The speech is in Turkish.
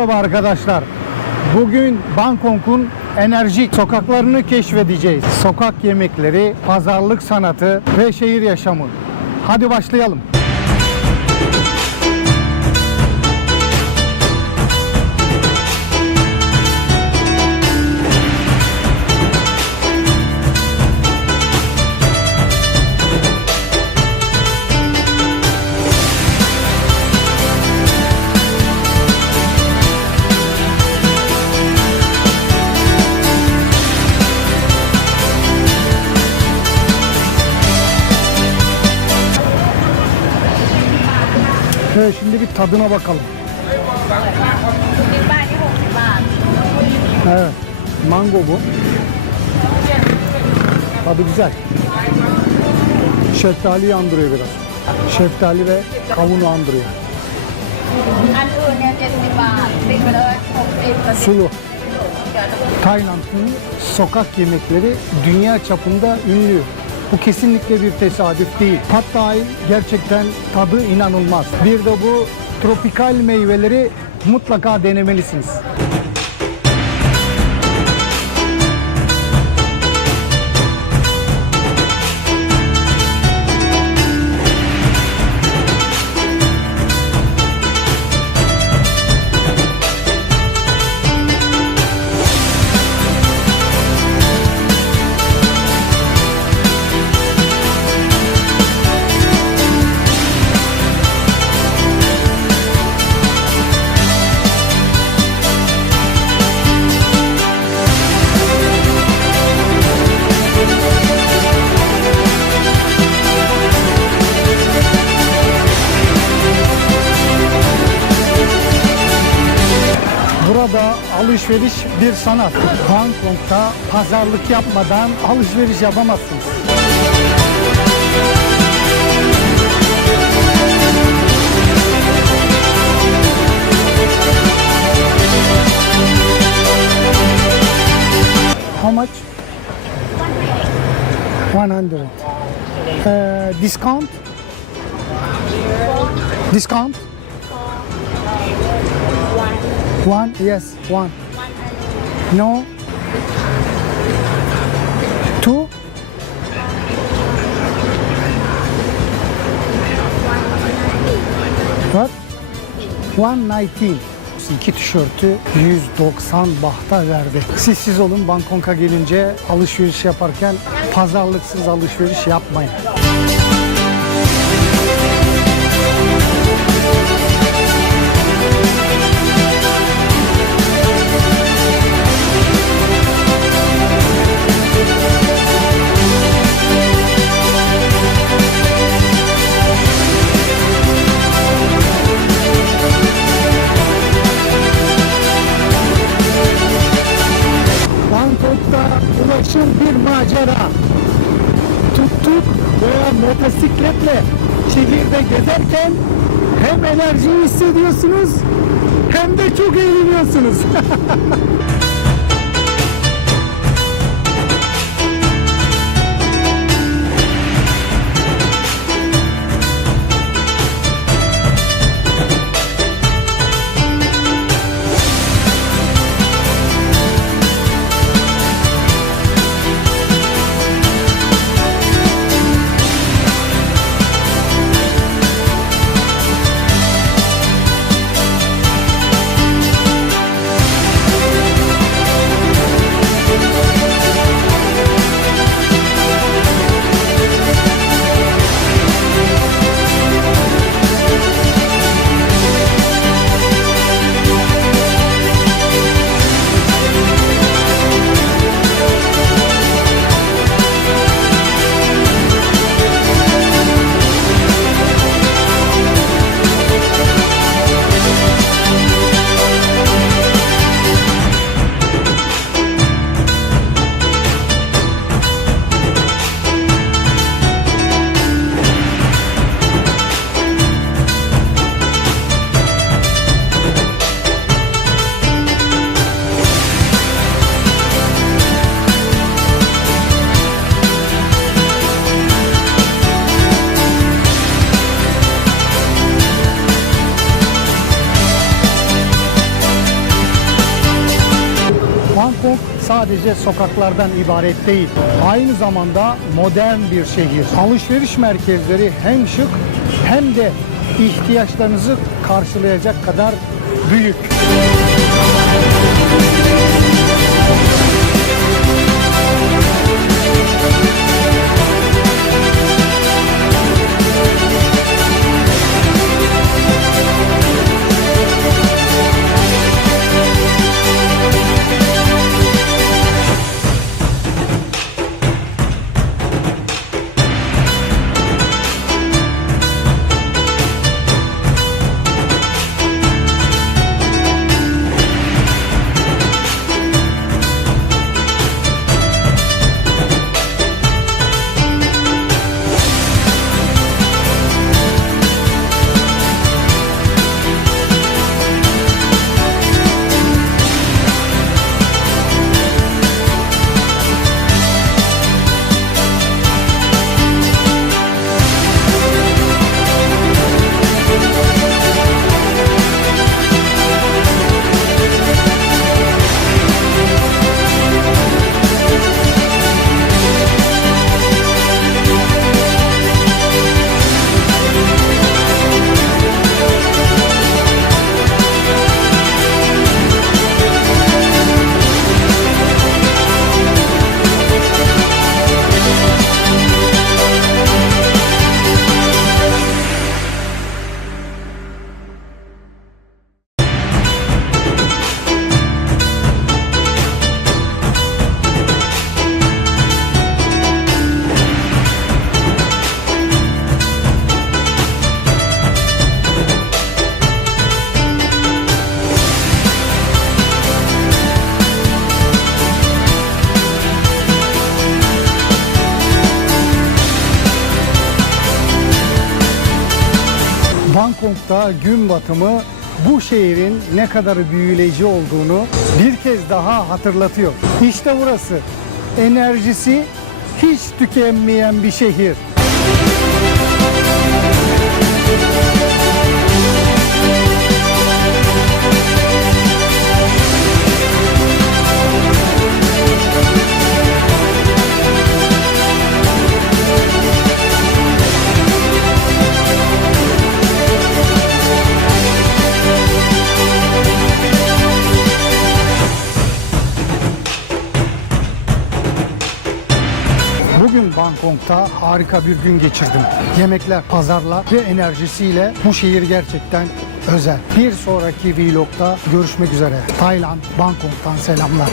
Merhaba arkadaşlar. Bugün Bangkok'un enerjik sokaklarını keşfedeceğiz. Sokak yemekleri, pazarlık sanatı ve şehir yaşamı. Hadi başlayalım. Evet şimdi bir tadına bakalım. Evet. Mango bu. Tadı güzel. Şeftali andırıyor biraz. Şeftali ve kavunu andırıyor. Sulu. Tayland'ın sokak yemekleri dünya çapında ünlü. Bu kesinlikle bir tesadüf değil. Thai gerçekten tadı inanılmaz. Bir de bu tropikal meyveleri mutlaka denemelisiniz. Burada alışveriş bir sanat. Bangkok'ta pazarlık yapmadan alışveriş yapamazsınız. How much? 100. Uh, discount? Discount? One, yes, one. No. Two. What? 119. İki tişörtü 190 bahta verdi. Siz siz olun Bangkok'a gelince alışveriş yaparken pazarlıksız alışveriş yapmayın. Macera. Tuttuk veya motosikletle şehirde gezerken hem enerjiyi hissediyorsunuz hem de çok eğleniyorsunuz. sadece sokaklardan ibaret değil. Aynı zamanda modern bir şehir. Alışveriş merkezleri hem şık hem de ihtiyaçlarınızı karşılayacak kadar büyük. Bangkok'ta gün batımı bu şehrin ne kadar büyüleyici olduğunu bir kez daha hatırlatıyor. İşte burası. Enerjisi hiç tükenmeyen bir şehir. Bangkok'ta harika bir gün geçirdim. Yemekler, pazarlar ve enerjisiyle bu şehir gerçekten özel. Bir sonraki vlogda görüşmek üzere. Tayland, Bangkok'tan selamlar.